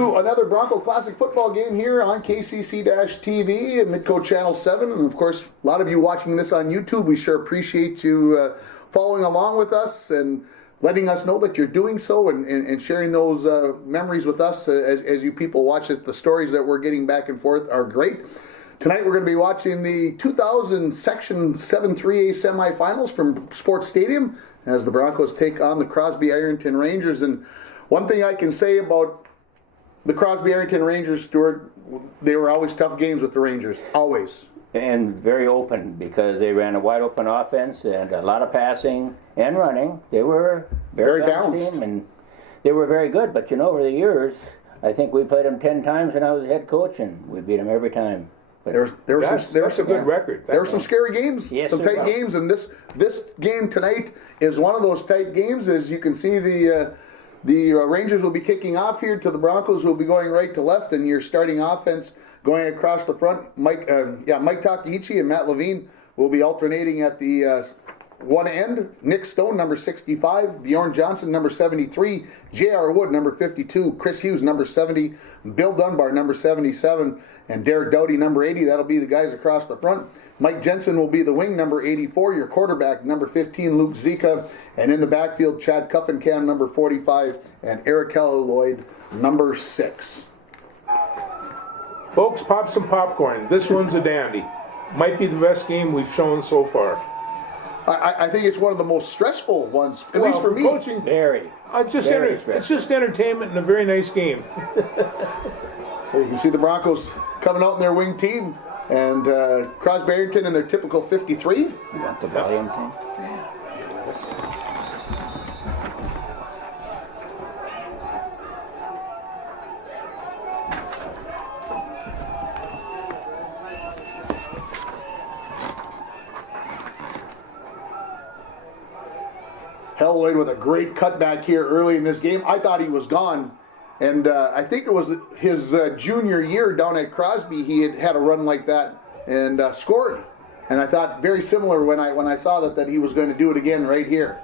to another Bronco Classic football game here on KCC-TV and Midco Channel 7. And of course, a lot of you watching this on YouTube, we sure appreciate you following along with us and letting us know that you're doing so and sharing those memories with us as you people watch this. The stories that we're getting back and forth are great. Tonight we're going to be watching the 2000 Section 7-3A semifinals from Sports Stadium as the Broncos take on the Crosby-Ironton Rangers. And one thing I can say about the Crosby-Ironton Rangers, Stuart, they were always tough games with the Rangers, always. And very open because they ran a wide open offense and a lot of passing and running. They were very balanced team and they were very good. But you know, over the years, I think we played them 10 times when I was head coach, and we beat them every time. But there were some good record. There were some scary games, yes, some tight games, and this game tonight is one of those tight games. As you can see, the Rangers will be kicking off here to the Broncos, who will be going right to left, and your starting offense going across the front. Mike Takaichi and Matt Levine will be alternating at the one end. Nick Stone, number 65. Bjorn Johnson, number 73. J.R. Wood, number 52. Chris Hughes, number 70. Bill Dunbar, number 77. And Derek Doughty, number 80. That'll be the guys across the front. Mike Jensen will be the wing, number 84. Your quarterback, number 15, Luke Zika. And in the backfield, Chad Cuffingham, number 45. And Eric Lloyd, number 6. Folks, pop some popcorn. This one's a dandy. Might be the best game we've shown so far. I think it's one of the most stressful ones, at least for me. Coaching, very. It's just entertainment and a very nice game. So you can see the Broncos coming out in their wing team, and Crosby-Ironton in their typical 53. You want the volume thing? Yeah. Lloyd with a great cutback here early in this game. I thought he was gone, and I think it was his junior year down at Crosby. He had a run like that and scored, and I thought very similar when I saw that he was going to do it again right here.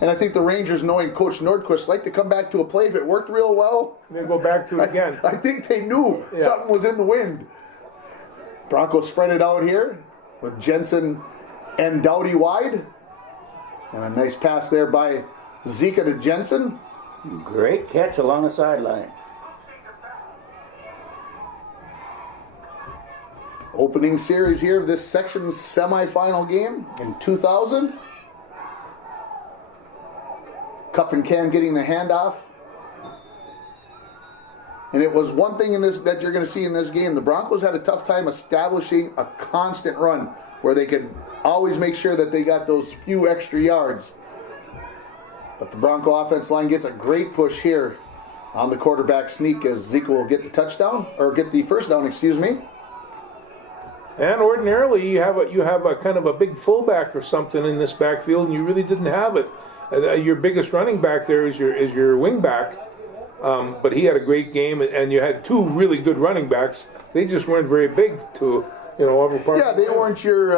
And I think the Rangers, knowing Coach Nordquist, like to come back to a play if it worked real well. And then go back to it again. I think they knew something was in the wind. Broncos spread it out here with Jensen and Doughty wide. And a nice pass there by Zika to Jensen. Great catch along the sideline. Opening series here of this section's semifinal game in 2000. Cuff and Cam getting the handoff. And it was one thing in this that you're going to see in this game. The Broncos had a tough time establishing a constant run where they could always make sure that they got those few extra yards. But the Bronco offense line gets a great push here on the quarterback sneak as Zeke will get the touchdown, or get the first down, excuse me. And ordinarily you have a kind of a big fullback or something in this backfield, and you really didn't have it. Your biggest running back there is your wing back. But he had a great game, and you had two really good running backs. They just weren't very big to, over part. Yeah, they weren't your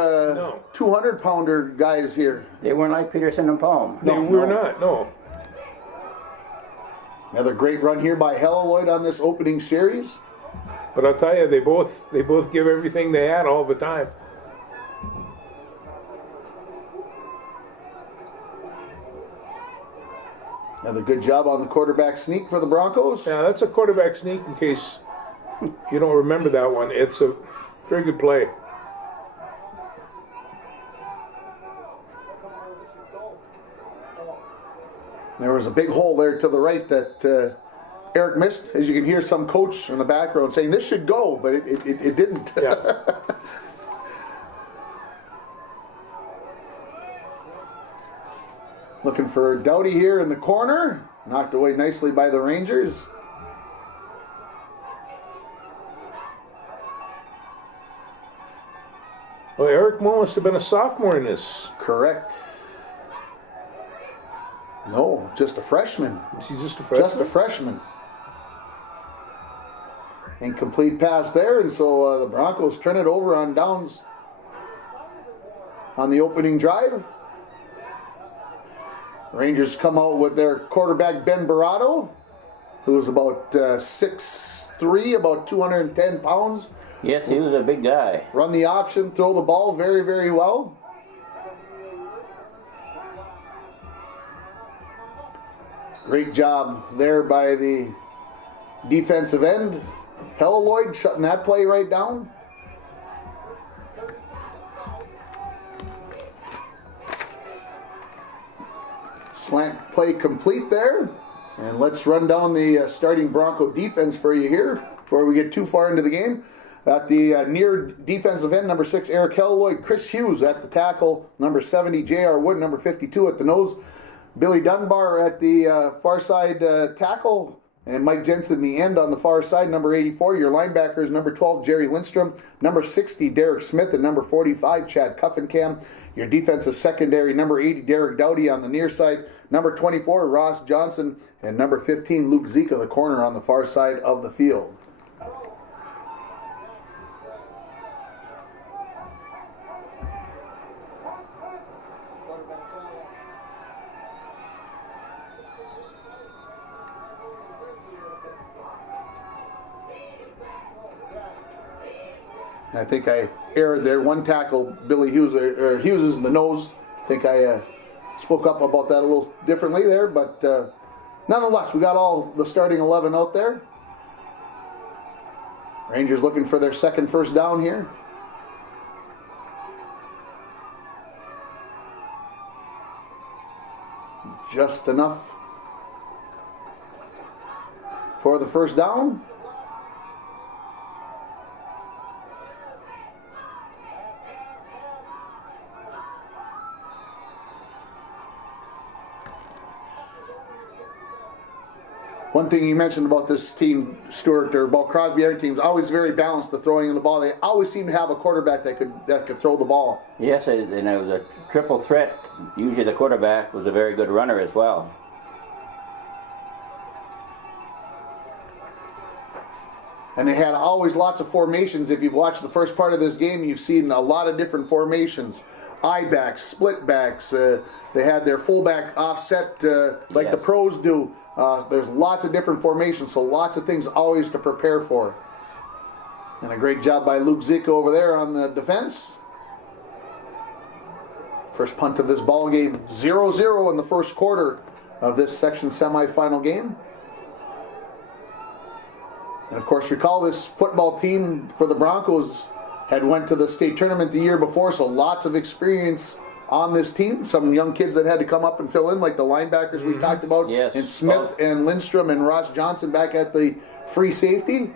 200-pounder guys here. They weren't like Peterson and Palm. They were not, no. Another great run here by Lloyd on this opening series. But I'll tell you, they both give everything they had all the time. Another good job on the quarterback sneak for the Broncos. Yeah, that's a quarterback sneak in case you don't remember that one. It's a very good play. There was a big hole there to the right that Eric missed. As you can hear some coach in the background saying, this should go, but it didn't. Yes. Looking for Doughty here in the corner. Knocked away nicely by the Rangers. Well, Eric Moore must have been a sophomore in this. Correct. No, just a freshman. Is he just a freshman? Just a freshman. Incomplete pass there, and so the Broncos turn it over on downs on the opening drive. Rangers come out with their quarterback, Ben Barato, who's about 6'3", about 210 pounds. Yes, he was a big guy. Run the option, throw the ball very, very well. Great job there by the defensive end. Helloyd shutting that play right down. Slant play complete there. And let's run down the starting Bronco defense for you here before we get too far into the game. At the near defensive end, number 6, Eric Helloyd. Chris Hughes at the tackle. Number 70, J.R. Wood. Number 52 at the nose. Billy Dunbar at the far side tackle. And Mike Jensen, the end on the far side. Number 84, your linebackers. Number 12, Jerry Lindstrom. Number 60, Derek Smith. And number 45, Chad Cuffenkamp. Your defensive secondary, number 80, Derek Dowdy on the near side. Number 24, Ross Johnson. And number 15, Luke Zika, the corner on the far side of the field. I think I erred there. One tackle, Billy Hughes, Hughes is in the nose. I think I spoke up about that a little differently there, but nonetheless, we got all the starting 11 out there. Rangers looking for their second first down here. Just enough for the first down. One thing you mentioned about this team, Stuart, or about Crosby-Ironton teams, always very balanced, the throwing of the ball. They always seem to have a quarterback that could throw the ball. Yes, and it was a triple threat. Usually the quarterback was a very good runner as well. And they had always lots of formations. If you've watched the first part of this game, you've seen a lot of different formations. I-backs, split backs. They had their fullback offset like Yes. the pros do. There's lots of different formations, so lots of things always to prepare for. And a great job by Luke Zika over there on the defense. First punt of this ball game, 0-0 in the first quarter of this section semifinal game. And of course, recall this football team for the Broncos had went to the state tournament the year before, so lots of experience on this team. Some young kids that had to come up and fill in, like the linebackers we talked about, Yes. and Smith and Lindstrom and Ross Johnson back at the free safety.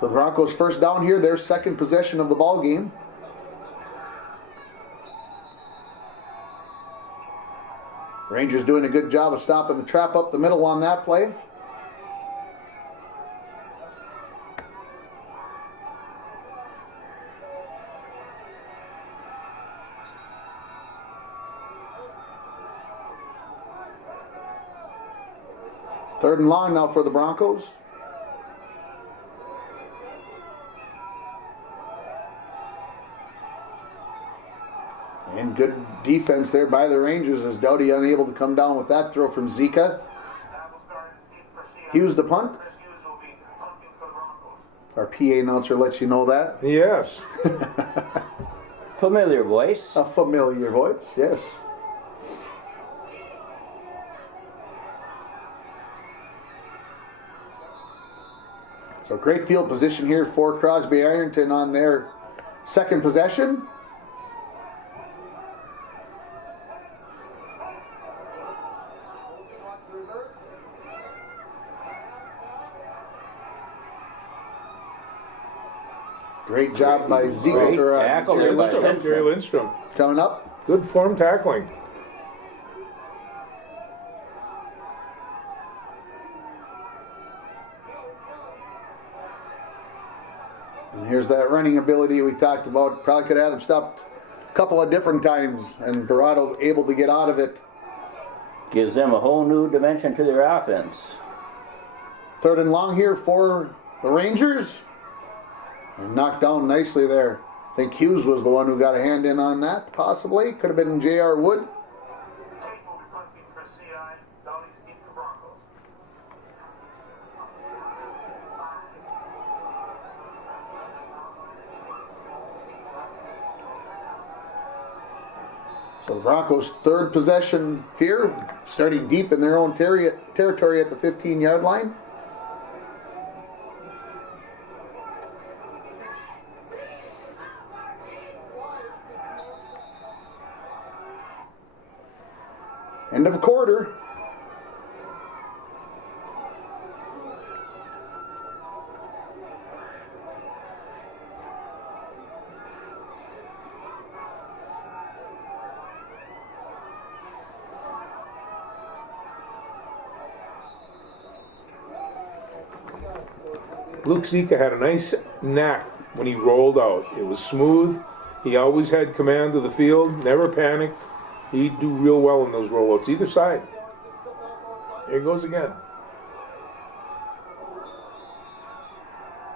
So the Broncos first down here, their second possession of the ball game. Rangers doing a good job of stopping the trap up the middle on that play. Third and long now for the Broncos. And good defense there by the Rangers as Dowdy unable to come down with that throw from Zika. Hughes the punt. Our PA announcer lets you know that. Yes. Familiar voice. A familiar voice, yes. So great field position here for Crosby-Ironton on their second possession. Great job by Zeke. Great tackle there by Lindstrom. Jerry Lindstrom. Coming up. Good form tackling. And here's that running ability we talked about. Probably could have had him stopped a couple of different times, and Dorado able to get out of it. Gives them a whole new dimension to their offense. Third and long here for the Rangers. And knocked down nicely there. I think Hughes was the one who got a hand in on that, possibly. Could have been J.R. Wood. So the Broncos' third possession here, starting deep in their own territory at the 15-yard line. End of a quarter. Luke Zika had a nice knack when he rolled out. It was smooth. He always had command of the field, never panicked. He'd do real well in those rollouts, either side. There he goes again.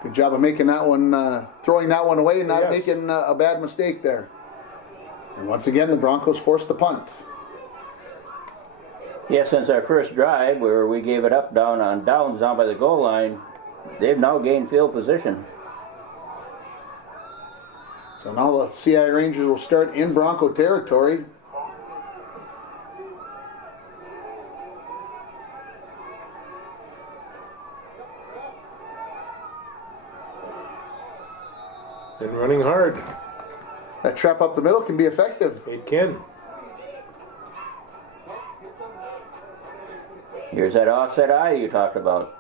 Good job of making that one, throwing that one away and not making a bad mistake there. And once again, the Broncos forced the punt. Yeah, since our first drive, where we gave it up down on downs down by the goal line, they've now gained field position. So now the CI Rangers will start in Bronco territory. And running hard. That trap up the middle can be effective. It can. Here's that offset eye you talked about.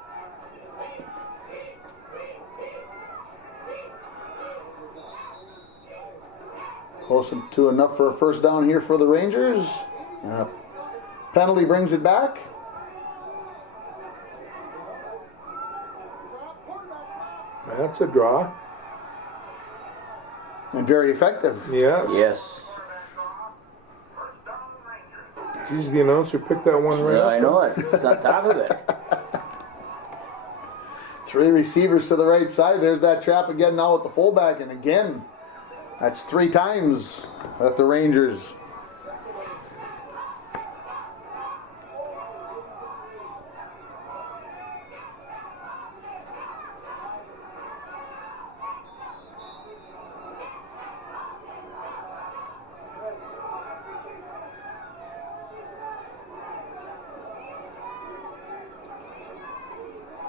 Close to enough for a first down here for the Rangers. Penalty brings it back. That's a draw. And very effective. Yes. Yes. Geez, the announcer picked that one right up. I know it. It's on top of it. Three receivers to the right side. There's that trap again now with the fullback. And again, that's 3 times at the Rangers.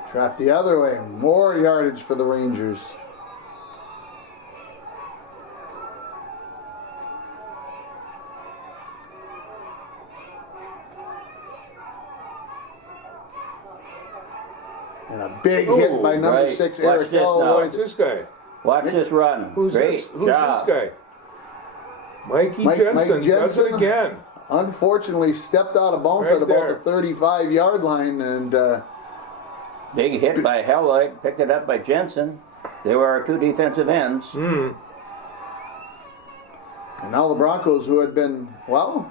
Trap the other way. More yardage for the Rangers. And a big hit by number 6, Watch Eric this Hall. now. What's this guy? Watch this run. Who's Great this? Who's job. this guy? Mikey Jensen. Mike Does Jensen. it again. Unfortunately, stepped out of bounds Right at about there. the 35-yard line. And Big hit by Helloyd. Picked it up by Jensen. They were our 2 defensive ends. and now the Broncos, who had been, well,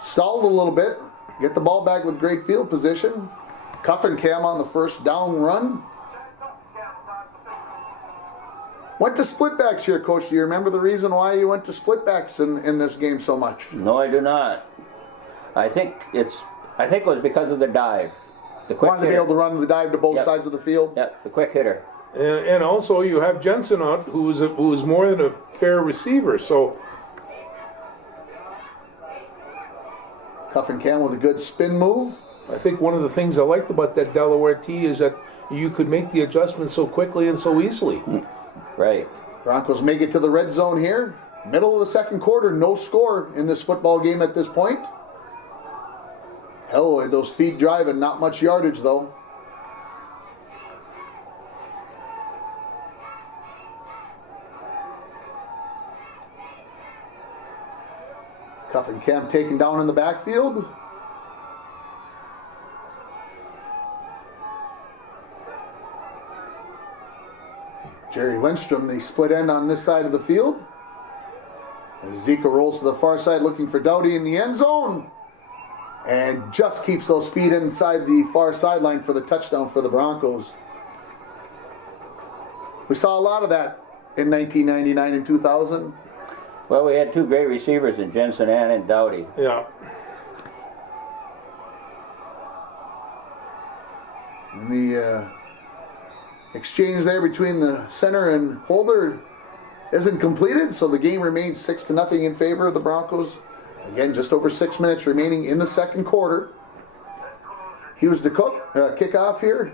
stalled a little bit, get the ball back with great field position. Cuff and Cam on the first down run. Went to splitbacks here, Coach. Do you remember the reason why you went to splitbacks in this game so much? No, I do not. I think it was because of the dive. The quick Wanted to be hitter. able to run the dive to both sides of the field. Yep, the quick hitter. And also you have Jensen out, who was more than a fair receiver. So Cuff and Cam with a good spin move. I think one of the things I liked about that Delaware tee is that you could make the adjustment so quickly and so easily. Right. Broncos make it to the red zone here. Middle of the second quarter, no score in this football game at this point. Hell, those feet driving, not much yardage though. Cuff and Cam taken down in the backfield. Jerry Lindstrom, the split end on this side of the field. As Zika rolls to the far side looking for Doughty in the end zone. And just keeps those feet inside the far sideline for the touchdown for the Broncos. We saw a lot of that in 1999 and 2000. Well, we had 2 great receivers in Jensen and in Doughty. Yeah. And the exchange there between the center and holder isn't completed, so the game remains 6-0 in favor of the Broncos. Again, just over 6 minutes remaining in the second quarter. Hughes to kick off here.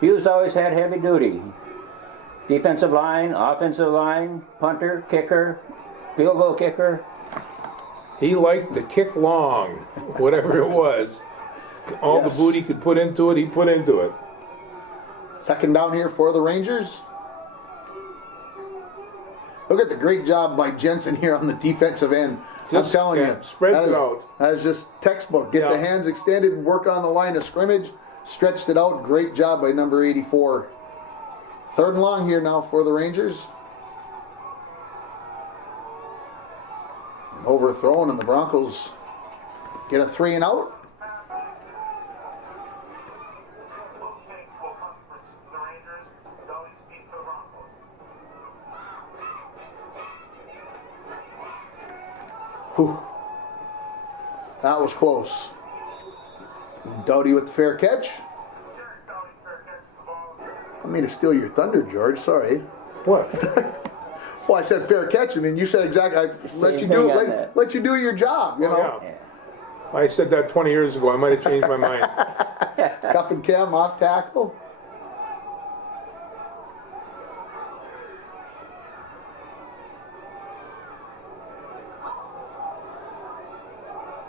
Hughes always had heavy duty. Defensive line, offensive line, punter, kicker, field goal kicker. He liked to kick long, whatever it was. All Yes. the boot he could put into it, he put into it. Second down here for the Rangers. Look at the great job by Jensen here on the defensive end. Just, I'm telling yeah, you, spreads that it is- out. That is just textbook. Get Yeah. the hands extended, work on the line of scrimmage, stretched it out. Great job by number 84. Third and long here now for the Rangers. Overthrown, and the Broncos get a 3 and out. Whew. That was close. Doughty with the fair catch. I mean to steal your thunder, George. Sorry. What? Well, I said fair catch, and then you said exactly. I let you Same do thing on let, that. let you do your job. You know, Yeah. I said that 20 years ago. I might have changed my mind. Cuff and Cam off tackle.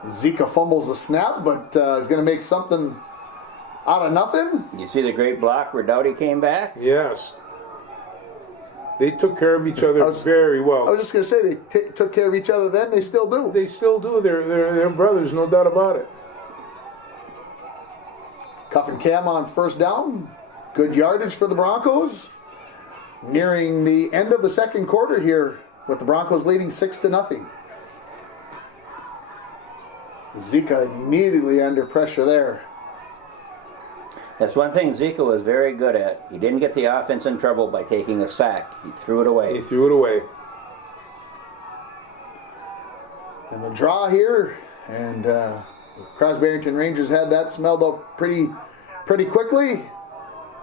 Zika fumbles the snap, but is going to make something out of nothing. You see the great block where Doughty came back? Yes. They took care of each other very I well. was just going to say they took care of each other then. They still do. They still do. They're brothers, no doubt about it. Cuff and Cam on first down. Good yardage for the Broncos. Nearing the end of the second quarter here, with the Broncos leading 6-0. Zika immediately under pressure there. That's one thing Zika was very good at. He didn't get the offense in trouble by taking a sack. He threw it away. He threw it away. And the draw here, and Crosby-Ironton Rangers had that smelled out pretty quickly,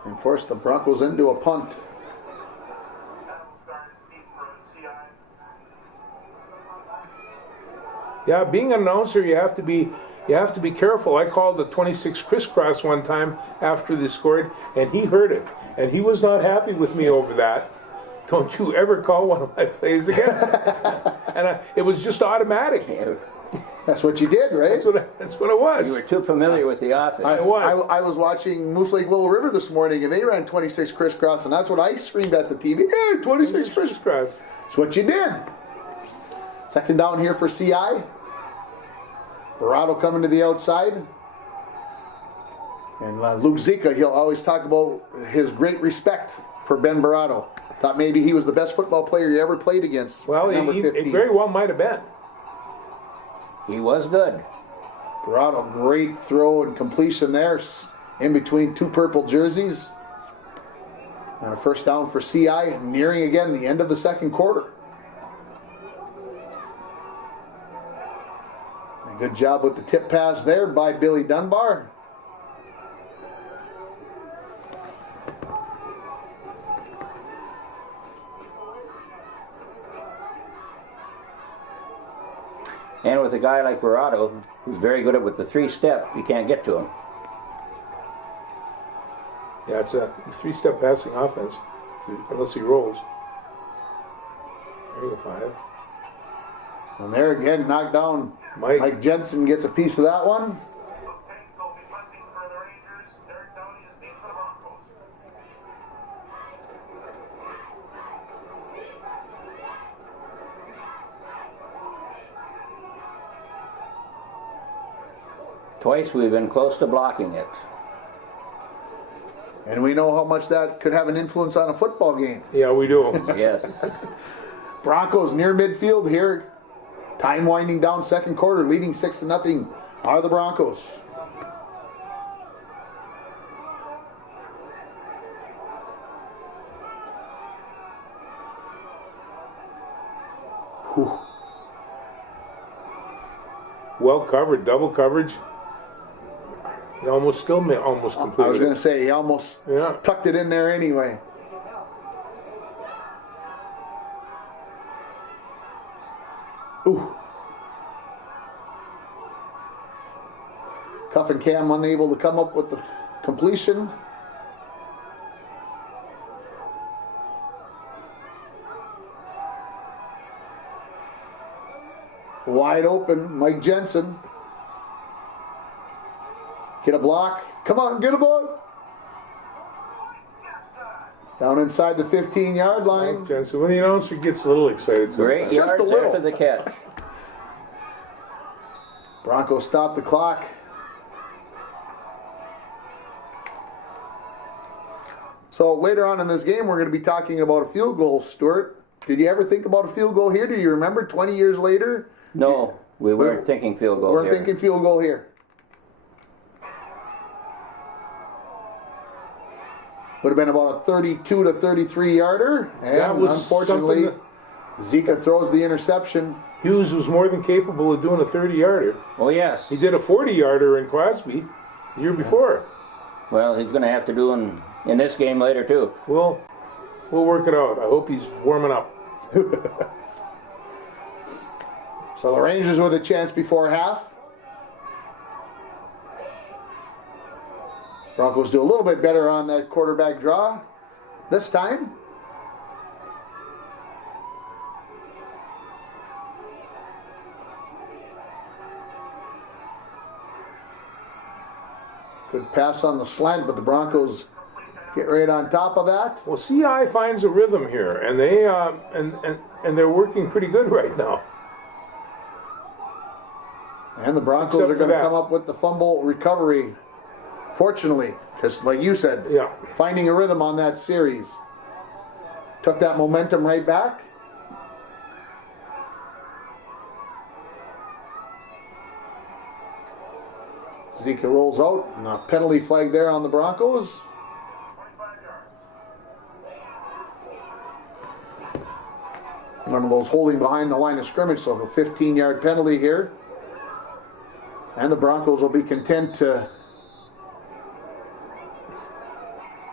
and forced the Broncos into a punt. Yeah, being an announcer, you have to be careful. I called the 26 crisscross one time after they scored, and he heard it, and he was not happy with me over that. Don't you ever call one of my plays again? And it was just automatic. That's what you did, right? That's what it was. You were too familiar with the offense. I was watching Moose Lake Willow River this morning, and they ran 26 crisscross, and that's what I screamed at the TV. Hey, 26 crisscross. That's what you did. Second down here for CI. Barado coming to the outside. And Luke Zika, he'll always talk about his great respect for Ben Barado. Thought maybe he was the best football player he ever played against. Well, number it 15. very well might have been. He was good. Barado, great throw and completion there, in between two purple jerseys. And a first down for CI, nearing again the end of the second quarter. A good job with the tip pass there by Billy Dunbar. And with a guy like Barado, who's very good at with the three-step, you can't get to him. Yeah, it's a three-step passing offense, unless he rolls. There you go, 5. And there again, knocked down. Mike. Mike Jensen gets a piece of that one. Twice we've been close to blocking it. And we know how much that could have an influence on a football game. Yeah, we do. Yes. Broncos near midfield here. Time winding down second quarter, leading 6-0 are the Broncos. Whew. Well covered, double coverage. He almost completed. I was going to say, he almost tucked it in there anyway. Ooh. Cuff and Cam unable to come up with the completion. Wide open, Mike Jensen. Get a block. Come on, get a ball. Down inside the 15-yard line. Mike Jensen, when the announcer gets a little excited. Great Just yards a little. after the catch. Broncos stop the clock. So later on in this game, we're going to be talking about a field goal, Stuart. Did you ever think about a field goal here? Do you remember 20 years later? No, we weren't thinking field goal We're here. thinking field goal here. Would have been about a 32 to 33 yarder, and unfortunately, Zika throws the interception. Hughes was more than capable of doing a 30-yarder. Oh, yes. He did a 40-yarder in Crosby the year before. Well, he's going to have to do in this game later, too. Well, we'll work it out. I hope he's warming up. So the Rangers with a chance before half. Broncos do a little bit better on that quarterback draw this time. Good pass on the slant, but the Broncos get right on top of that. Well, CI finds a rhythm here, and they and they're working pretty good right now. And the Broncos Except are for going to that. come up with the fumble recovery. Fortunately, because like you said, Yeah. finding a rhythm on that series. Took that momentum right back. Zika rolls out. And a penalty flag there on the Broncos. One of those holding behind the line of scrimmage, so a 15-yard penalty here. And the Broncos will be content to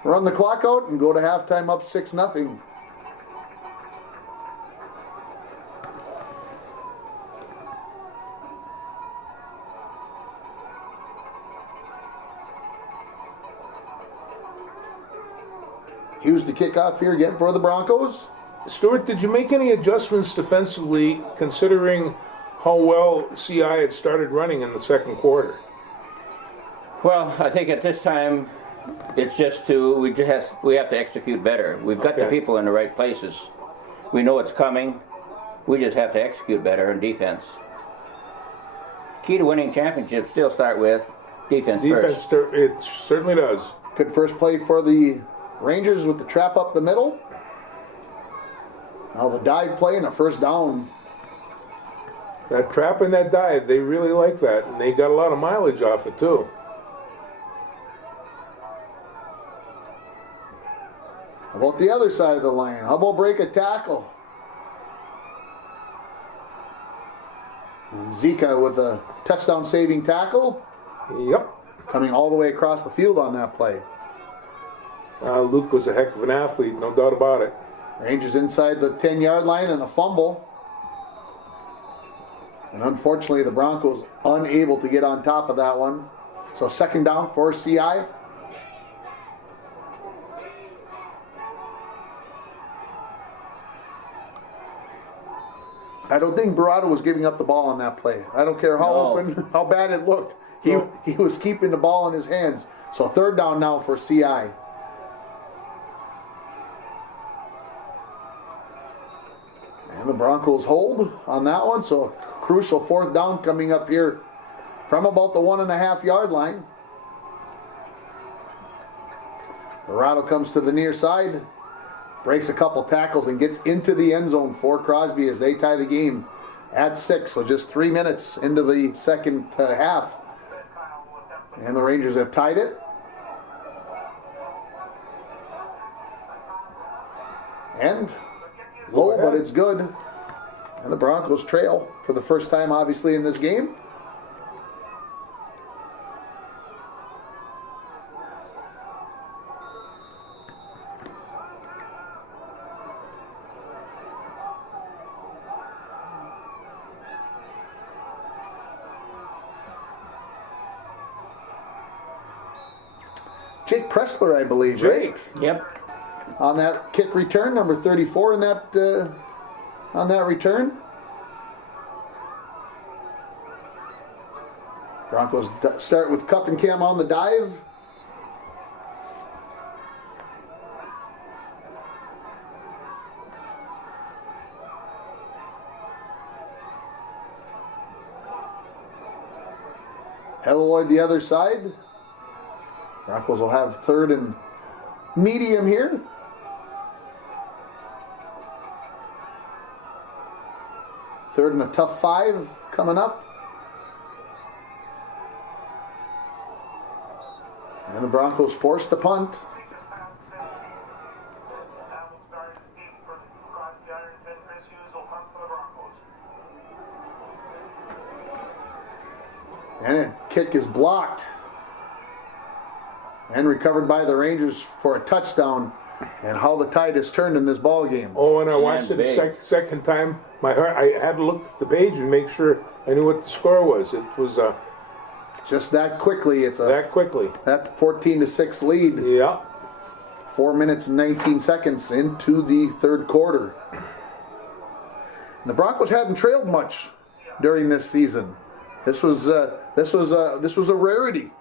run the clock out and go to halftime up 6-0. Hughes to kick off here again for the Broncos. Stuart, did you make any adjustments defensively considering how well CI had started running in the second quarter? Well, I think at this time, it's just we have to execute better. We've got the Okay. people in the right places. We know it's coming. We just have to execute better in defense. Key to winning championships still start with defense first. It certainly does. Good first play for the Rangers with the trap up the middle. Now the dive play and a first down. That trap and that dive, they really like that, and they got a lot of mileage off it too. How about the other side of the line? How about break a tackle? And Zika with a touchdown saving tackle. Yep. Coming all the way across the field on that play. Luke was a heck of an athlete, no doubt about it. Rangers inside the 10-yard line and a fumble. And unfortunately, the Broncos unable to get on top of that one. So second down for CI. I don't think Barada was giving up the ball on that play. I don't care how open, how bad it looked. He was keeping the ball in his hands. So third down now for CI. And the Broncos hold on that one, so a crucial fourth down coming up here from about the 1.5 yard line. Dorado comes to the near side. breaks a couple tackles and gets into the end zone for Crosby as they tie the game at 6. So just 3 minutes into the second half. And the Rangers have tied it. And low, but it's good. And the Broncos trail for the first time, obviously, in this game. Jake Pressler, I believe, right? Yep. On that kick return, number 34 in that on that return. Broncos start with Cuff and Cam on the dive. Helloyd the other side. Broncos will have third and medium here. Third and a tough 5 coming up. And the Broncos forced to punt. And a kick is blocked. And recovered by the Rangers for a touchdown. And how the tide has turned in this ball game. Oh, and I watched it a second time. My heart, I had to look at the page and make sure I knew what the score was. It was just that quickly. It's that quickly. That 14-6 lead. Yeah. 4 minutes and 19 seconds into the third quarter. And the Broncos hadn't trailed much during this season. This was a rarity.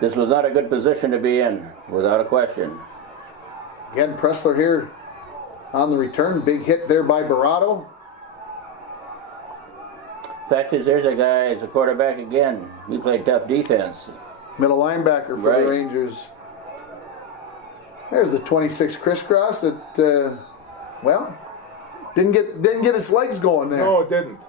This was not a good position to be in, without a question. Again, Pressler here on the return. Big hit there by Barato. Fact is, there's a guy as a quarterback again. We played tough defense. Middle linebacker for the Rangers. There's the 26 crisscross that, well, didn't get its legs going there. No, it didn't.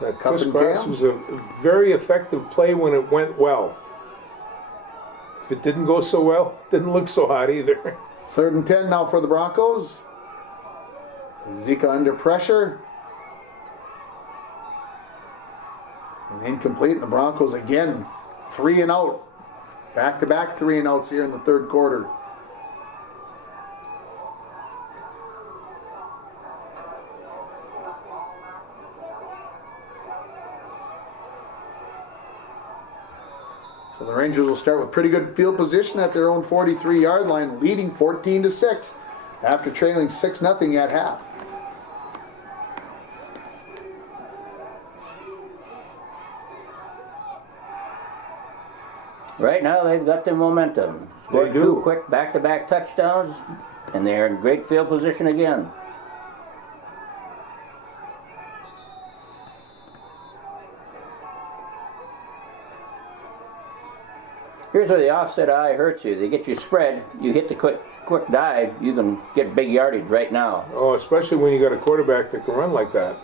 That crisscross was a very effective play when it went well. If it didn't go so well, it didn't look so hot either. 3rd and 10 now for the Broncos. Zika under pressure. And incomplete. And the Broncos again 3 and out. Back-to-back 3 and outs here in the third quarter. So the Rangers will start with pretty good field position at their own 43-yard line, leading 14-6 after trailing 6-0 at half. Right now they've got the momentum. Scored 2 quick back-to-back touchdowns, and they're in great field position again. Here's where the offset eye hurts you. They get you spread, you hit the quick dive, you can get big yardage right now. Oh, especially when you got a quarterback that can run like that.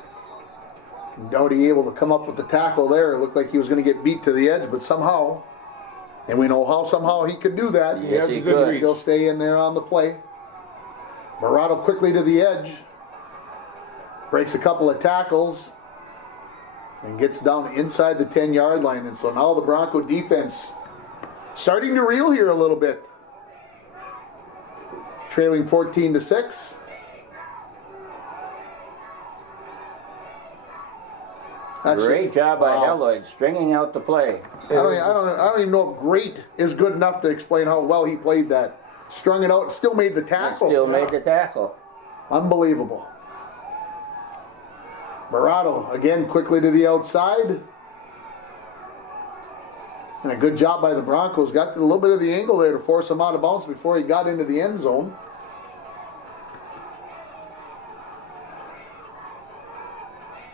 Doughty able to come up with the tackle there. It looked like he was going to get beat to the edge, but somehow, and we know how somehow he could do that. Yes, he could. Still stay in there on the play. Barato quickly to the edge. Breaks a couple of tackles. And gets down inside the 10-yard line. And so now the Bronco defense starting to reel here a little bit. Trailing 14-6. Great job by Helloyd stringing out the play. I don't even know if great is good enough to explain how well he played that. Strung it out, still made the tackle. Made the tackle. Unbelievable. Barato again quickly to the outside. And a good job by the Broncos. Got a little bit of the angle there to force him out of bounds before he got into the end zone.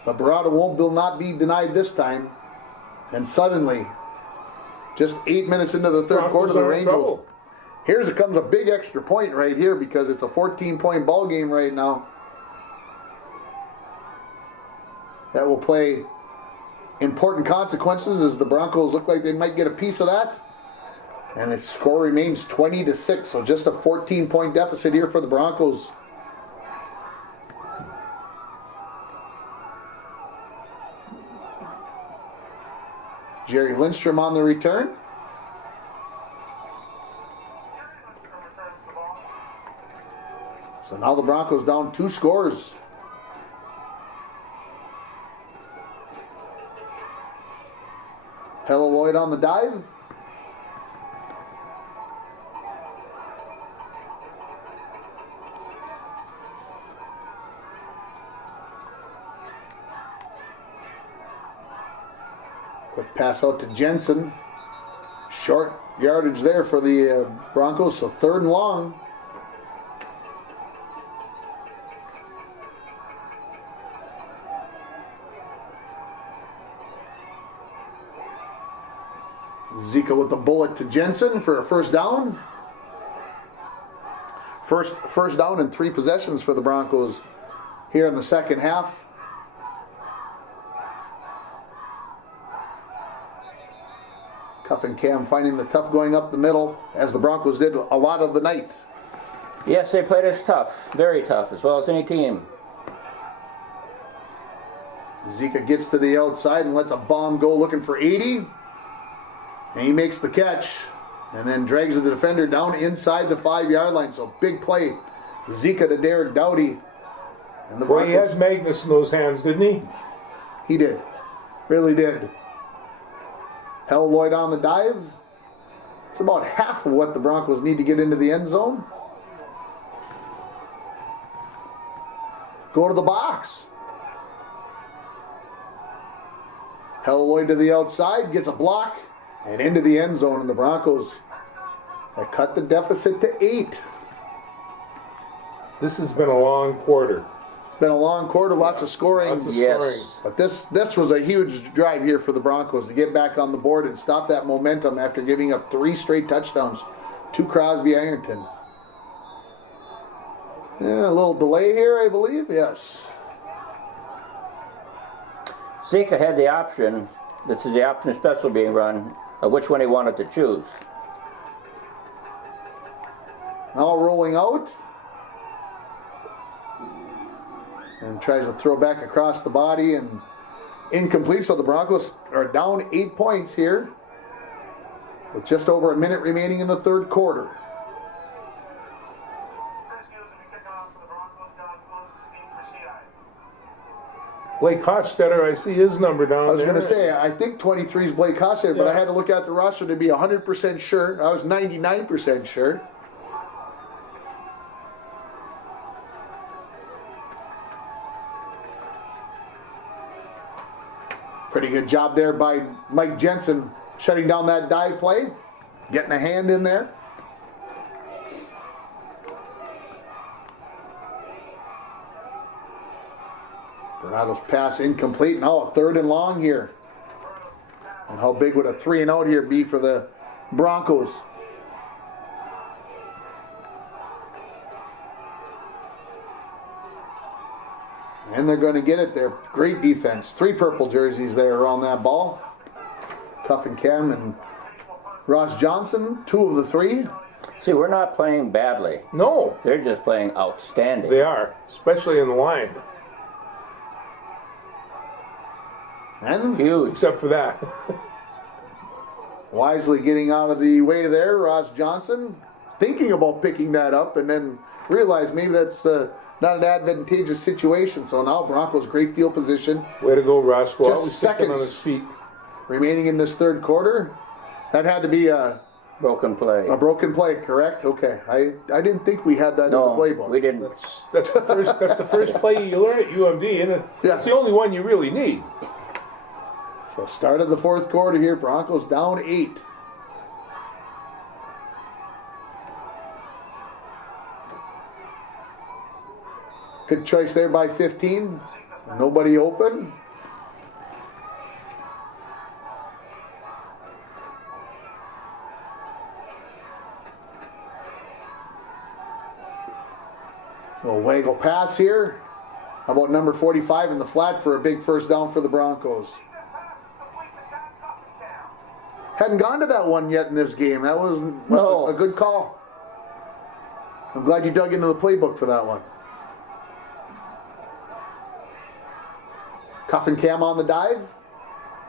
But Barato will not be denied this time And suddenly, just 8 minutes into the third quarter, the Rangers. Here comes a big extra point right here because it's a 14-point ball game right now. That will play important consequences as the Broncos look like they might get a piece of that. And its score remains 20-6, so just a 14-point deficit here for the Broncos. Jerry Lindstrom on the return. So now the Broncos down 2 scores. Hello Lloyd on the dive. Quick pass out to Jensen. Short yardage there for the Broncos, so 3rd and long. Zika with the bullet to Jensen for a first down. First down and 3 possessions for the Broncos here in the second half. Cuff and Cam finding the tough going up the middle, as the Broncos did a lot of the night. Yes, they played us tough, very tough, as well as any team. Zika gets to the outside and lets a bomb go looking for 80. And he makes the catch and then drags the defender down inside the 5-yard line. So big play. Zika to Derek Doughty. And the Broncos, he had Magnus in those hands, didn't he? He did. Really did. Hell Lloyd on the dive. It's about half of what the Broncos need to get into the end zone. Go to the box. Hell Lloyd to the outside. Gets a block. And into the end zone, and the Broncos have cut the deficit to 8. This has been a long quarter. It's been a long quarter, lots of scoring. Lots of scoring. But this was a huge drive here for the Broncos to get back on the board and stop that momentum after giving up 3 straight touchdowns to Crosby-Ironton. Yeah, a little delay here, I believe. Yes. Zika had the option. This is the option special being run. Which one he wanted to choose. Now rolling out. And tries to throw back across the body and incomplete. So the Broncos are down 8 points here with just over a minute remaining in the third quarter. Blake Hofstetter, I see his number down there. I was going to say, I think 23 is Blake Hofstetter, but I had to look at the roster to be 100% sure. I was 99% sure. Pretty good job there by Mike Jensen shutting down that dive play, getting a hand in there. Bernardo's pass incomplete. Now a 3rd and long here. And how big would a 3 and out here be for the Broncos? And they're going to get it there. Great defense. 3 purple jerseys there around that ball. Cuff and Cam and Ross Johnson, 2 of the 3. See, we're not playing badly. No. They're just playing outstanding. They are, especially in the line. And huge. Except for that. Wisely getting out of the way there, Ross Johnson. Thinking about picking that up and then realized maybe that's not an advantageous situation. So now Broncos great field position. Way to go, Ross. Well, just seconds on his feet. Remaining in this third quarter. That had to be a broken play. A broken play, correct? Okay. I didn't think we had that in the playbook. We didn't. That's the first play you learn at UMD, and it's the only one you really need. So start of the fourth quarter here. Broncos down 8. Good choice there by 15. Nobody open. Little waggle pass here. How about number 45 in the flat for a big first down for the Broncos? Hadn't gone to that one yet in this game. That was a good call. I'm glad you dug into the playbook for that one. Cuff and Cam on the dive.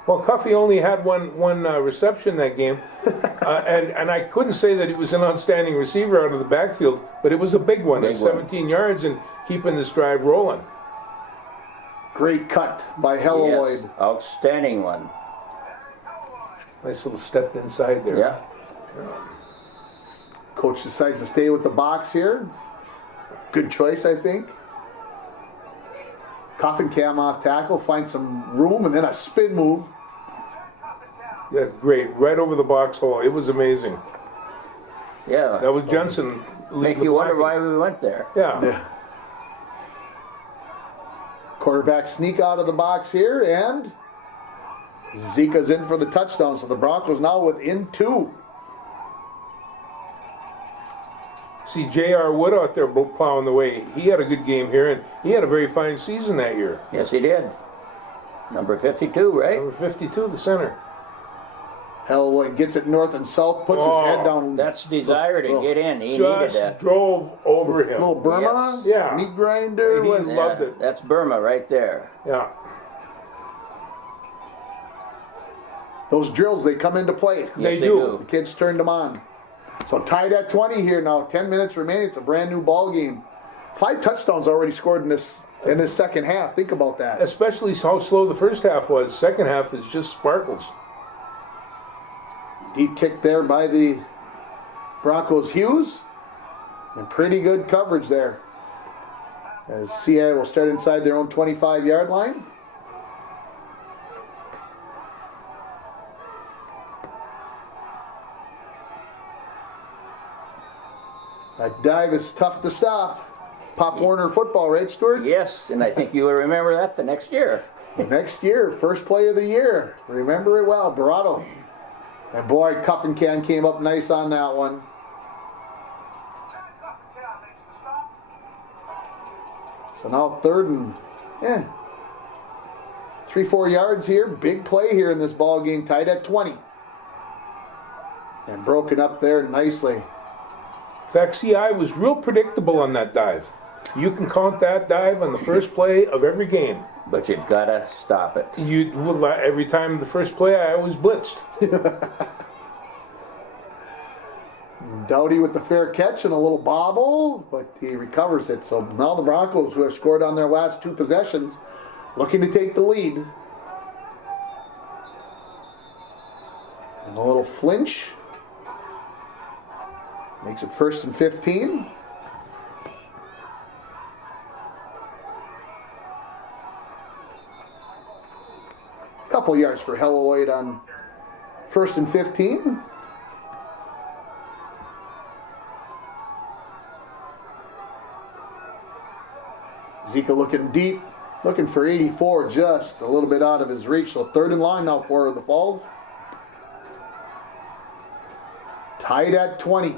Well, Cuffy only had one reception that game, and I couldn't say that he was an outstanding receiver out of the backfield, but it was a big one, 17 yards and keeping this drive rolling. Great cut by Helloyd. Yes, outstanding one. Nice little step inside there. Yeah. Coach decides to stay with the box here. Good choice, I think. Cuff and Cam off tackle, find some room, and then a spin move. That's great. Right over the box hole. It was amazing. Yeah. That was Jensen. Make you wonder why we went there. Yeah. Quarterback sneak out of the box here, and Zika's in for the touchdown. So the Broncos now within 2. See J.R. Wood out there plowing the way. He had a good game here, and he had a very fine season that year. Yes, he did. Number 52, right? Number 52, the center. Helloyd gets it north and south, puts his head down. That's desire to get in. He needed Just that. drove over him. Little Burma, Yeah. meat grinder. He what- loved it. That's Burma right there. Yeah. Those drills, they come into play. They Yes, do. The kids turned them on. So tied at 20 here now. 10 minutes remaining. It's a brand new ball game. 5 touchdowns already scored in this second half. Think about that. Especially how slow the first half was. Second half is just sparkles. Deep kick there by the Broncos Hughes. And pretty good coverage there. As CI will start inside their own 25-yard line. That dive is tough to stop. Pop Warner football, right, Stuart? Yes, and I think you will remember that the next year. Next year, first play of the year. Remember it well, Barado. And boy, Cuff and Can came up nice on that one. So now 3rd and 3-4 yards here. Big play here in this ball game, tied at 20. And broken up there nicely. In fact, CI was real predictable on that dive. You can count that dive on the first play of every game. But you've got to stop it. Every time the first play, I always blitzed. Doughty with the fair catch and a little bobble, but he recovers it. So now the Broncos, who have scored on their last 2 possessions, looking to take the lead. And a little flinch. Makes it 1st and 15. Couple yards for Helloyd on 1st and 15. Zika looking deep, looking for 84, just a little bit out of his reach. So 3rd and line now for the Falls. Tied at 20.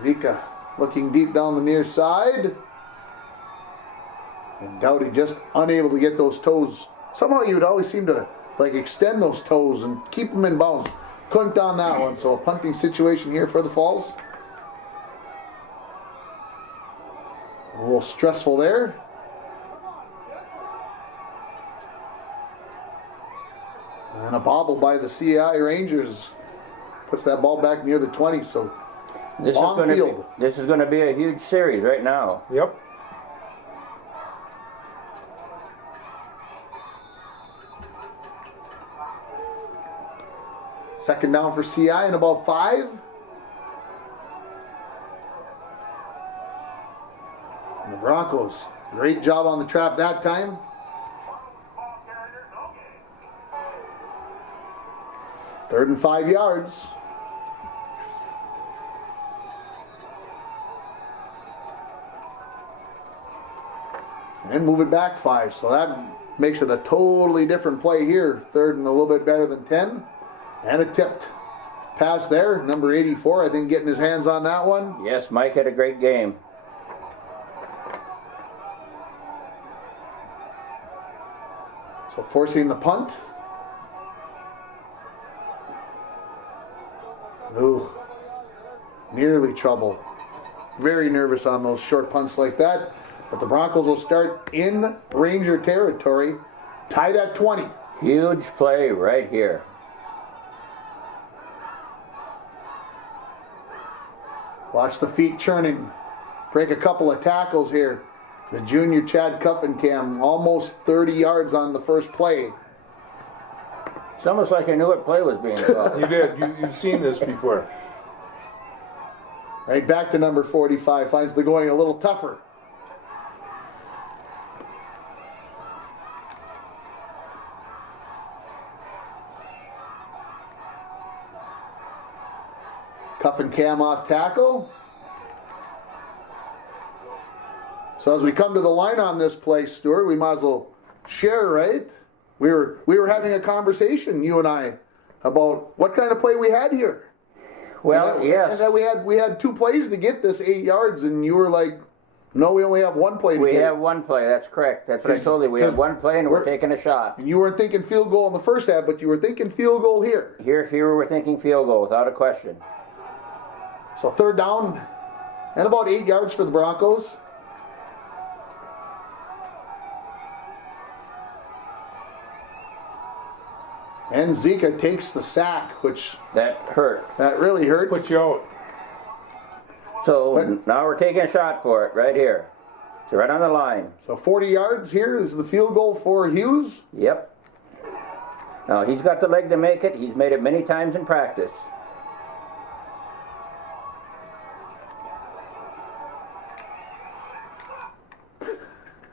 Zika looking deep down the near side. And Doughty just unable to get those toes. Somehow you would always seem to extend those toes and keep them in bounds. Couldn't on that one, so a punting situation here for the Falls. A little stressful there. And a bobble by the CI Rangers. Puts that ball back near the 20, so This is going to be a huge series right now. Yep. Second down for CI in about 5. And the Broncos, great job on the trap that time. Third and 5 yards. And move it back 5. So that makes it a totally different play here. 3rd and a little bit better than 10. And a tipped pass there. Number 84, I think, getting his hands on that one. Yes, Mike had a great game. So forcing the punt. Ooh, nearly trouble. Very nervous on those short punts like that. But the Broncos will start in Ranger territory, tied at 20. Huge play right here. Watch the feet churning. Break a couple of tackles here. The junior Chad Cuffincam, almost 30 yards on the first play. It's almost like I knew what play was being called. You did. You've seen this before. Right back to number 45. Finds the going a little tougher. Cuffincam off tackle. So as we come to the line on this play, Stuart, we might as well share, right? We were having a conversation, you and I, about what kind of play we had here. Well, yes. And then we had 2 plays to get this 8 yards, and you were like, no, we only have 1 play to get. We have 1 play, that's correct. That's what I told you. We have 1 play and we're taking a shot. You weren't thinking field goal in the first half, but you were thinking field goal here. Here we're thinking field goal, without a question. So 3rd down and about 8 yards for the Broncos. And Zika takes the sack, which... That hurt. That really hurt. Put you out. So now we're taking a shot for it, right here. It's right on the line. So 40 yards here is the field goal for Hughes. Yep. Now he's got the leg to make it. He's made it many times in practice.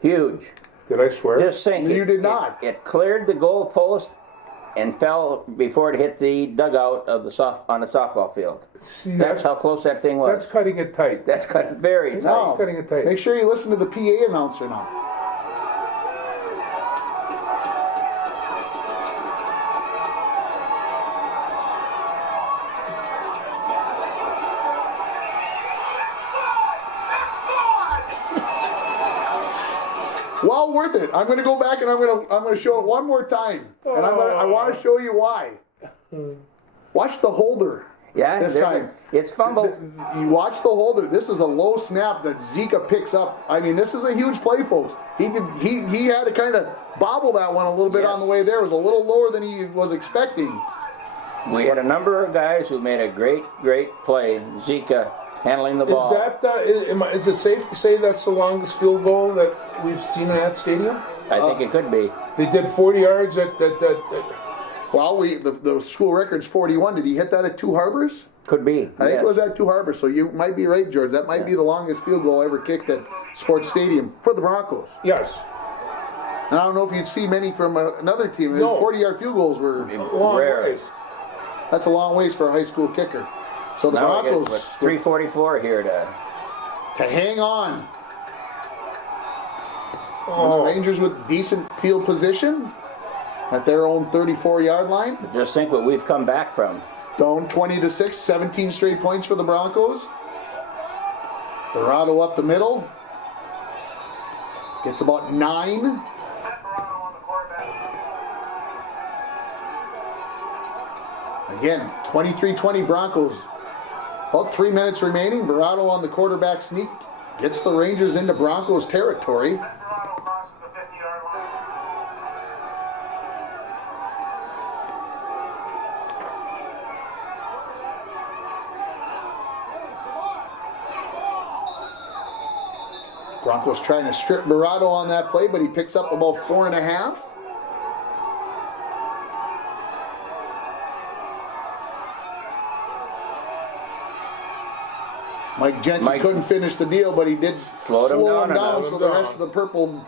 Huge. Did I swear? Just think. You did not. It cleared the goal post and fell before it hit the dugout of the on the softball field. See, that's how close that thing was. That's cutting it tight. That's cut very tight. No, That's cutting it tight. Make sure you listen to the PA announcer now. Well worth it. I'm going to go back and I'm going to show it one more time, and I want to show you why. Watch the holder. Yeah, this time it's fumbled. You watch the holder. This is a low snap that Zika picks up. I mean, this is a huge play, folks. He had to kind of bobble that one a little bit on the way there. It was a little lower than he was expecting. We had a number of guys who made a great play. Zika handling the ball. Is it safe to say that's the longest field goal that we've seen in that stadium? I think it could be. They did 40 yards at Well, the school record's 41. Did he hit that at Two Harbors? Could be. I think it was at Two Harbors, so you might be right, George. That might be the longest field goal ever kicked at Sports Stadium for the Broncos. Yes. And I don't know if you'd see many from another team. No. 40-yard field goals were rare. That's a long ways for a high school kicker. So the now Broncos... 3:44 here to hang on. And the Rangers with decent field position at their own 34-yard line. Just think what we've come back from. Down 20-6, 17 straight points for the Broncos. Dorado up the middle. Gets about 9. Again, 23-20 Broncos. About 3 minutes remaining. Dorado on the quarterback sneak. Gets the Rangers into Broncos territory. Broncos trying to strip Dorado on that play, but he picks up about 4.5. Mike Jensen couldn't finish the deal, but he did slow him down so the rest of the purple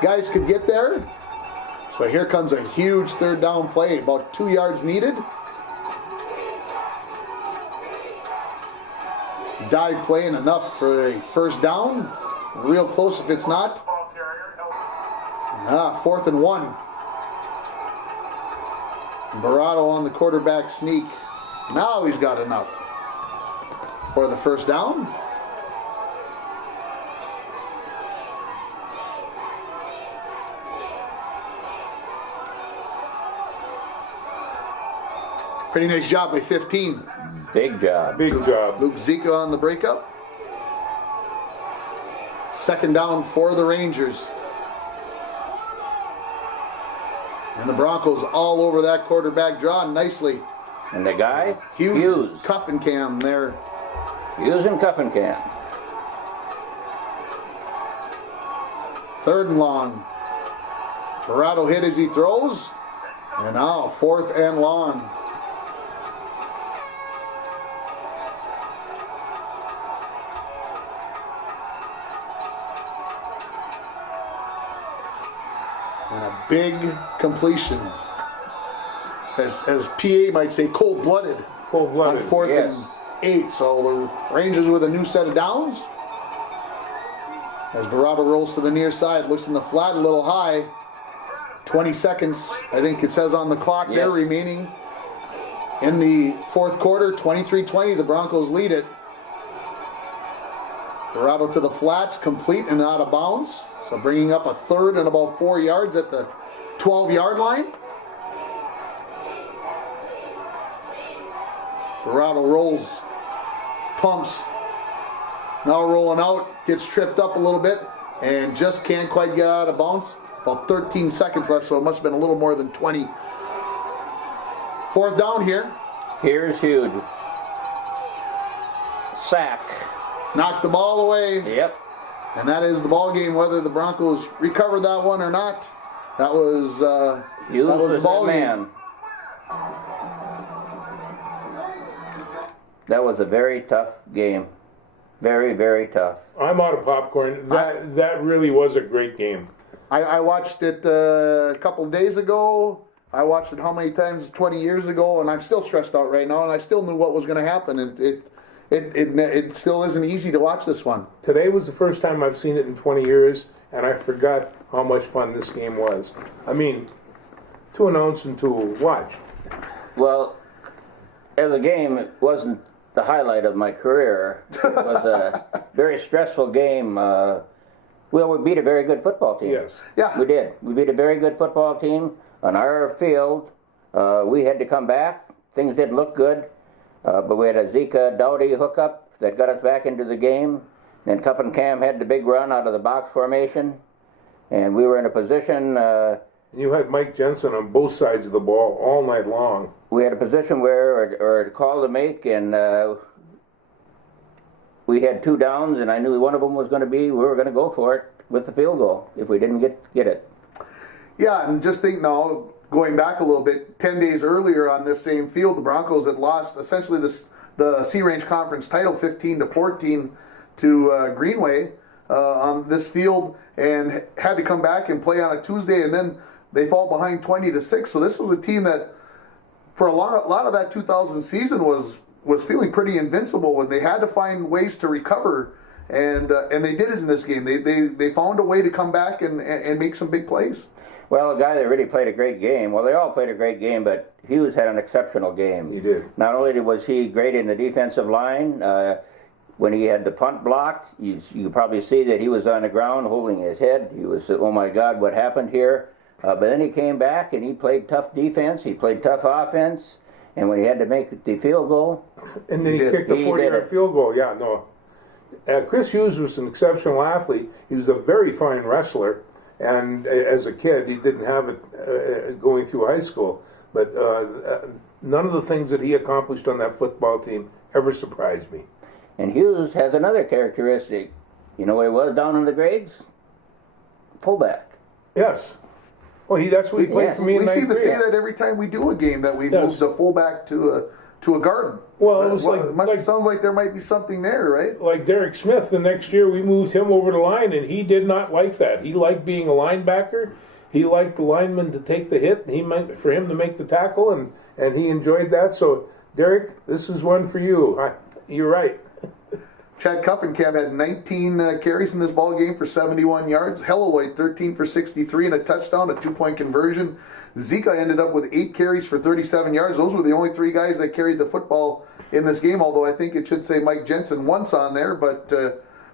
guys could get there. So here comes a huge 3rd down play, about 2 yards needed. Dive playing enough for a 1st down. Real close if it's not. 4th and 1. Dorado on the quarterback sneak. Now he's got enough for the first down. Pretty nice job by 15. Big job. Big job. Luke Zika on the breakup. Second down for the Rangers. And the Broncos all over that quarterback draw nicely. And the guy? Hughes. Cuff and cam there. Hughes and cuff and cam. Third and long. Verado hit as he throws. And now fourth and long. And a big completion. As PA might say, cold-blooded. Cold-blooded. On fourth and 8. So the Rangers with a new set of downs. As Baraba rolls to the near side, looks in the flat a little high. 20 seconds, I think it says on the clock there remaining. In the fourth quarter, 23-20, the Broncos lead it. Baraba to the flats, complete and out of bounds. So bringing up a third and about 4 yards at the 12-yard line. Barado rolls, pumps. Now rolling out, gets tripped up a little bit, and just can't quite get out of bounds. About 13 seconds left, so it must have been a little more than 20. Fourth down here. Here's Hughes. Sack. Knocked the ball away. Yep. And that is the ball game, whether the Broncos recovered that one or not. That was Hughes that was was the ball that game. man. That was a very tough game. Very, very tough. I'm out of popcorn. That really was a great game. I watched it a couple of days ago. I watched it how many times? 20 years ago, and I'm still stressed out right now. And I still knew what was going to happen. And it still isn't easy to watch this one. Today was the first time I've seen it in 20 years, and I forgot how much fun this game was. I mean, to announce and to watch. Well, as a game, it wasn't the highlight of my career. It was a very stressful game. Well, we beat a very good football team. Yes. Yeah. We did. We beat a very good football team on our field. We had to come back. Things didn't look good. But we had a Zika Dowdy hookup that got us back into the game. Then Cuff and Cam had the big run out of the box formation. And we were in a position... You had Mike Jensen on both sides of the ball all night long. We had a position where, or a call to make, and we had 2 downs, and I knew one of them was going to be, we were going to go for it with the field goal if we didn't get it. Yeah, and just think now, going back a little bit, 10 days earlier on this same field, the Broncos had lost essentially the C-Range Conference title 15-14 to Greenway on this field, and had to come back and play on a Tuesday, and then they fall behind 20-6. So this was a team that, for a lot of that 2000 season, was feeling pretty invincible, and they had to find ways to recover, and they did it in this game. They found a way to come back and make some big plays. Well, a guy that really played a great game, well, they all played a great game, but Hughes had an exceptional game. He did. Not only was he great in the defensive line, when he had the punt blocked, you could probably see that he was on the ground holding his head. He was, oh my God, what happened here? But then he came back and he played tough defense, he played tough offense, and when he had to make the field goal... And then he kicked the 40-yard field goal. Yeah, no. Chris Hughes was an exceptional athlete. He was a very fine wrestler. And as a kid, he didn't have it going through high school. But none of the things that he accomplished on that football team ever surprised me. And Hughes has another characteristic. You know what he was down in the grades? Fullback. Yes. Well, that's what he played for me in We ninth seem to grade. say that every time we do a game, that we move the fullback to a guard. Well, it was sounds like there might be something there, right? Like Derek Smith, the next year we moved him over the line, and he did not like that. He liked being a linebacker. He liked the lineman to take the hit, and he meant for him to make the tackle, and he enjoyed that. So, Derek, this is one for you. You're right. Chad Cuffingham had 19 carries in this ball game for 71 yards. Helloyd 13 for 63 and a touchdown, a 2-point conversion. Zika ended up with 8 carries for 37 yards. Those were the only 3 guys that carried the football in this game, although I think it should say Mike Jensen once on there, but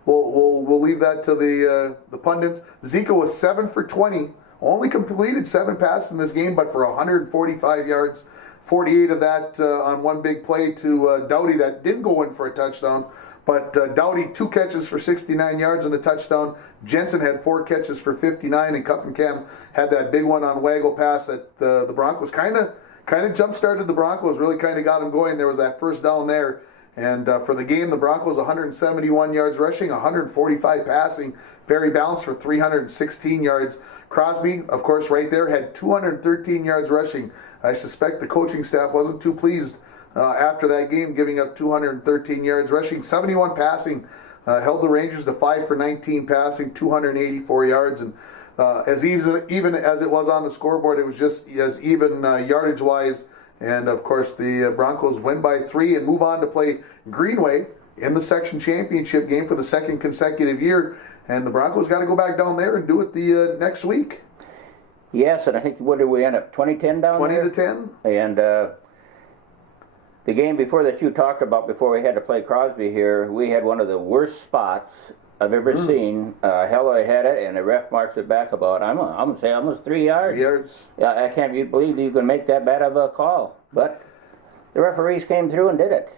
we'll leave that to the pundits. Zika was 7 for 20, only completed 7 passes in this game, but for 145 yards, 48 of that on one big play to Doughty that didn't go in for a touchdown. But Doughty, 2 catches for 69 yards and a touchdown. Jensen had 4 catches for 59, and Cuffingham had that big one on waggle pass that the Broncos kind of jump-started the Broncos, really kind of got them going. There was that first down there. And for the game, the Broncos 171 yards rushing, 145 passing, very balanced for 316 yards. Crosby, of course, right there, had 213 yards rushing. I suspect the coaching staff wasn't too pleased after that game, giving up 213 yards rushing. 71 passing, held the Rangers to 5 for 19 passing, 284 yards. And as even as it was on the scoreboard, it was just as even yardage-wise. And, of course, the Broncos win by 3 and move on to play Greenway in the section championship game for the 2nd consecutive year. And the Broncos got to go back down there and do it the next week. Yes, and I think, what did we end up, 20-10 down 20 there? 20-10. And the game before that you talked about, before we had to play Crosby here, we had one of the worst spots I've ever seen. Helloy had it, and the ref marks it back about, I'm going to say almost 3 yards. 3 yards. Yeah, I can't believe you can make that bad of a call. But the referees came through and did it.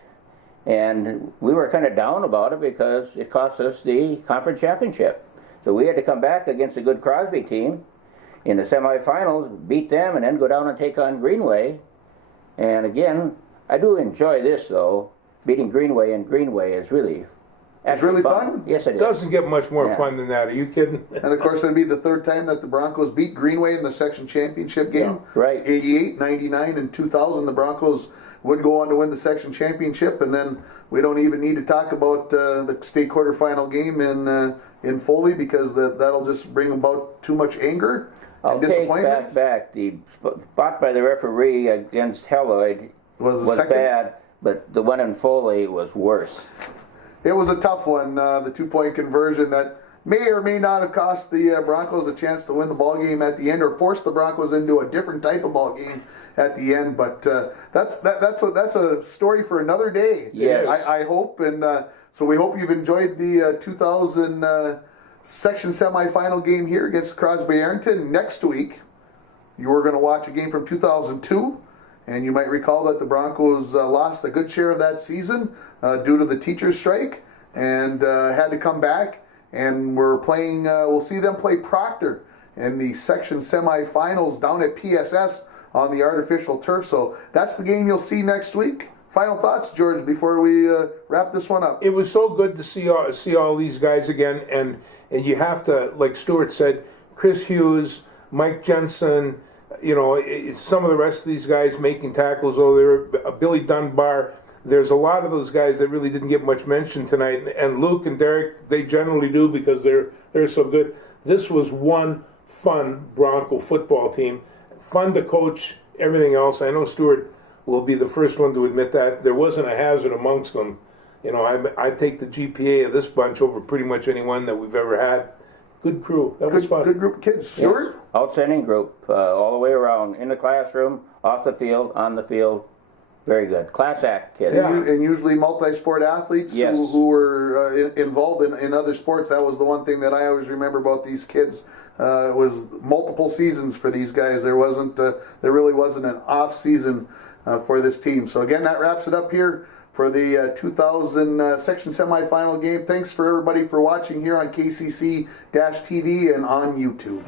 And we were kind of down about it because it cost us the conference championship. So we had to come back against a good Crosby team in the semifinals, beat them, and then go down and take on Greenway. And again, I do enjoy this, though. Beating Greenway in Greenway is really... It's really fun? Yes, it is. It doesn't get much more fun than that. Are you kidding? And, of course, it'll be the 3rd time that the Broncos beat Greenway in the section championship game. Yeah, right. 88, 99, and 2000. The Broncos would go on to win the section championship. And then we don't even need to talk about the state quarterfinal game in Foley because that'll just bring about too much anger and disappointment. I'll take back. The spot by the referee against Helloyd was bad, but the one in Foley was worse. It was a tough one, the 2-point conversion that may or may not have cost the Broncos a chance to win the ball game at the end or force the Broncos into a different type of ball game at the end. But that's a story for another day. Yes. I hope. And so we hope you've enjoyed the 2000 section semifinal game here against Crosby-Ironton. Next week, you are going to watch a game from 2002. And you might recall that the Broncos lost a good share of that season due to the teachers' strike and had to come back. And we'll see them play Proctor in the section semifinals down at PSS on the artificial turf. So that's the game you'll see next week. Final thoughts, George, before we wrap this one up. It was so good to see all these guys again. And you have to, like Stuart said, Chris Hughes, Mike Jensen, some of the rest of these guys making tackles over there, Billy Dunbar. There's a lot of those guys that really didn't get much mention tonight. And Luke and Derek, they generally do because they're so good. This was one fun Bronco football team. Fun to coach, everything else. I know Stuart will be the first one to admit that. There wasn't a hazard amongst them. I take the GPA of this bunch over pretty much anyone that we've ever had. Good crew. That was fun. Good group of kids. Stuart? Yes. Outstanding group all the way around. In the classroom, off the field, on the field. Very good. Class act kids. Yeah. And usually multi-sport athletes who were involved in other sports. That was the one thing that I always remember about these kids. Was multiple seasons for these guys. There really wasn't an off season for this team. So again, that wraps it up here for the 2000 section semifinal game. Thanks for everybody for watching here on KCC-TV and on YouTube.